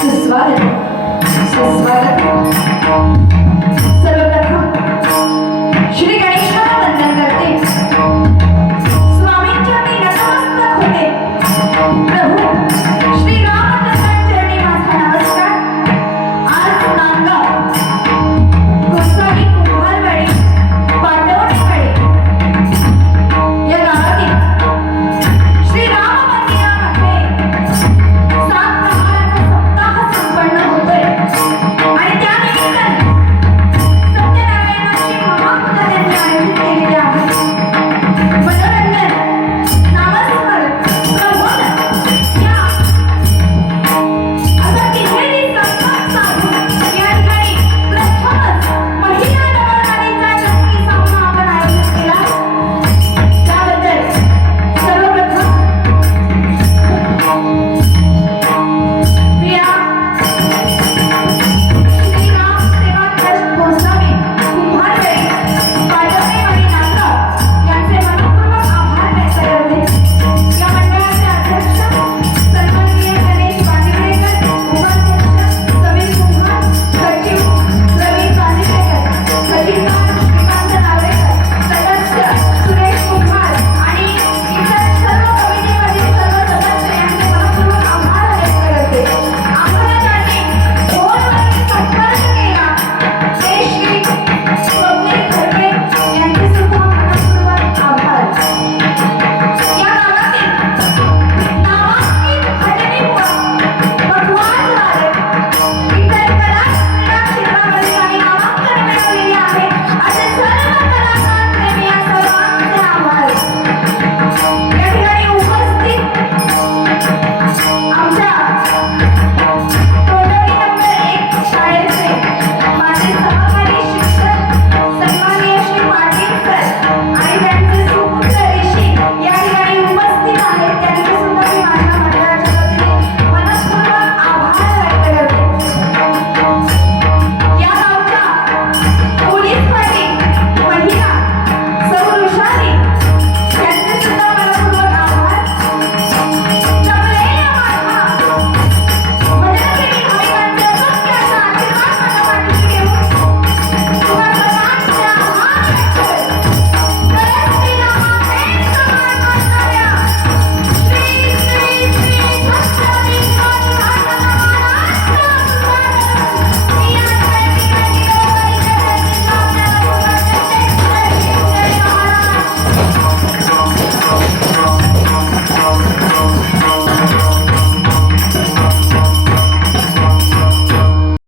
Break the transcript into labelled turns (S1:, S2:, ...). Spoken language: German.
S1: se svare, se svare, se svare.